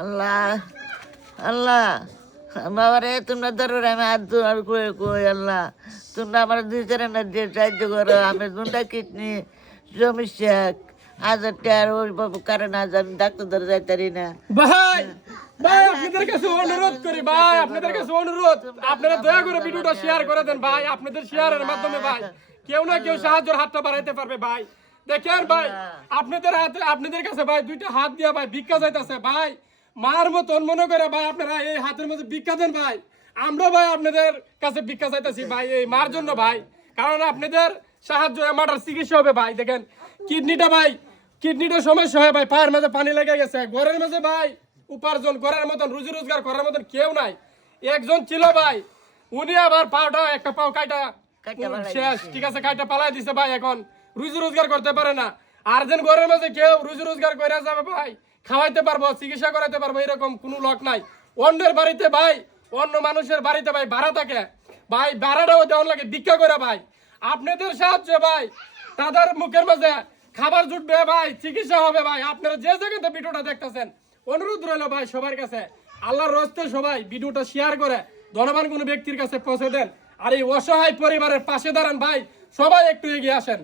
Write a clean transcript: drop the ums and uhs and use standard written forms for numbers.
আল্লাহ আল্লাহ বাবারে তোমরা ধরো আমি হাত আর কই কই আল্লাহ তোমরা আমার দুই চার না দিয়ে সাহায্য করো আমি দুটা কিডনি সমস্যা 1000 টাকার ওই কারণে আজ আমি ডাক্তার ধরে যাইতারি না ভাই ভাই আপনাদের কাছে অনুরোধ করি ভাই আপনাদের কাছে অনুরোধ আপনারা দয়া করে ভিডিওটা শেয়ার করে দেন ভাই আপনাদের শেয়ারের মাধ্যমে ভাই কেউ না কেউ সাহায্যের হাতটা বাড়াইতে পারবে ভাই দেখেন ভাই আপনাদের হাতে আপনাদের কাছে ভাই দুইটা হাত দিয়া ভাই ভিক্ষা যাইতাছে ভাই মার মতন মনে করে ভাই আপনারা এই হাতের মধ্যে ভিক্ষা দেন ভাই আমরা ভাই আপনাদের কাছে ভিক্ষা চাইতাছি ভাই এই মার জন্য ভাই কারণ আপনাদের সাহায্য আমার চিকিৎসা হবে ভাই দেখেন কিডনিটা ভাই কিডনিটা সমস্যা হয় ভাই পায়ের মাঝে পানি লেগে গেছে ঘরের মাঝে ভাই উপার্জন করার মতন রুজি রোজগার করার মতন কেউ নাই একজন ছিল ভাই উনি আবার পাওটা একটা পাও কাইটা শেষ ঠিক আছে কাইটা পালাই দিছে ভাই এখন রুজি রোজগার করতে পারে না আর যেন ঘরের মাঝে কেউ রুজি রোজগার করে যাবে ভাই খাওয়াইতে পারবো চিকিৎসা করাইতে পারবো এরকম কোনো লোক নাই অন্যের বাড়িতে ভাই অন্য মানুষের বাড়িতে ভাই ভাড়া থাকে ভাই ভাড়াটাও দেওয়ার লাগে ভিক্ষা করে ভাই আপনাদের সাহায্যে ভাই তাদের মুখের মাঝে খাবার জুটবে ভাই চিকিৎসা হবে ভাই আপনারা যে জায়গাতে ভিডিওটা দেখতেছেন অনুরোধ রইল ভাই সবার কাছে আল্লাহর রস্তে সবাই ভিডিওটা শেয়ার করে ধনবান কোনো ব্যক্তির কাছে পৌঁছে দেন আর এই অসহায় পরিবারের পাশে দাঁড়ান ভাই সবাই একটু এগিয়ে আসেন।